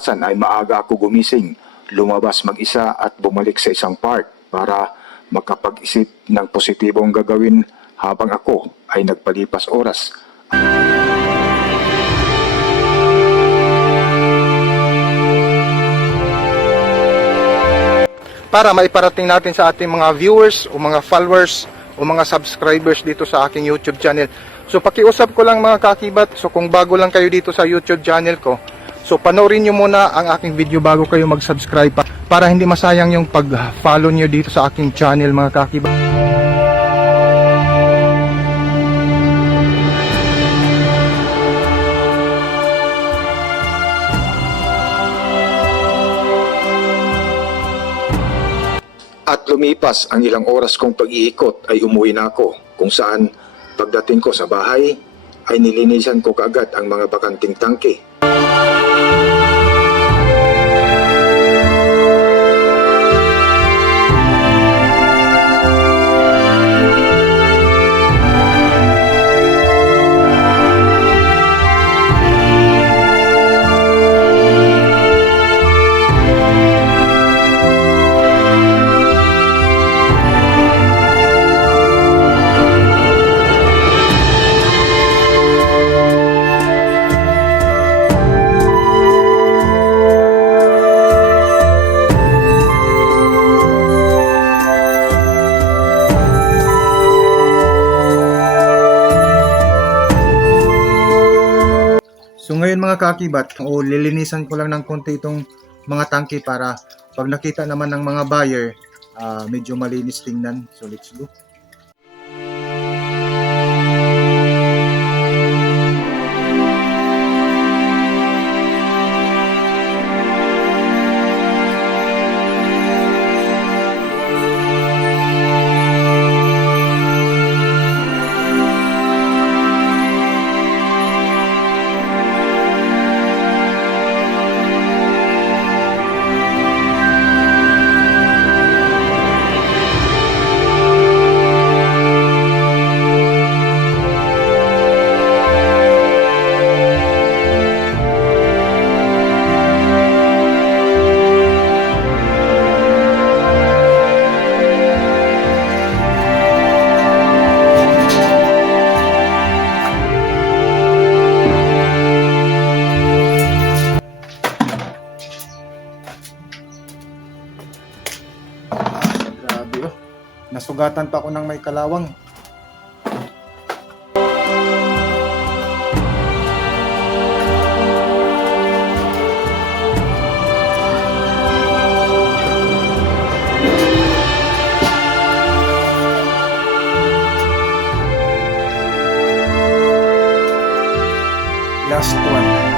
kinabukasan ay maaga ako gumising, lumabas mag-isa at bumalik sa isang park para makapag-isip ng positibong gagawin habang ako ay nagpalipas oras. Para maiparating natin sa ating mga viewers o mga followers o mga subscribers dito sa aking YouTube channel. So pakiusap ko lang mga kakibat, so kung bago lang kayo dito sa YouTube channel ko, so panoorin nyo muna ang aking video bago kayo mag-subscribe para hindi masayang yung pag-follow nyo dito sa aking channel mga kakibat. At lumipas ang ilang oras kong pag-iikot ay umuwi na ako, kung saan pagdating ko sa bahay ay nilinisan ko kaagad ang mga bakanting tangke. So ngayon mga kakibat, lilinisan ko lang ng konti itong mga tangke para pag nakita naman ng mga buyer, medyo malinis tingnan. So let's go. Grabe oh. Nasugatan pa ako ng may kalawang. Last one.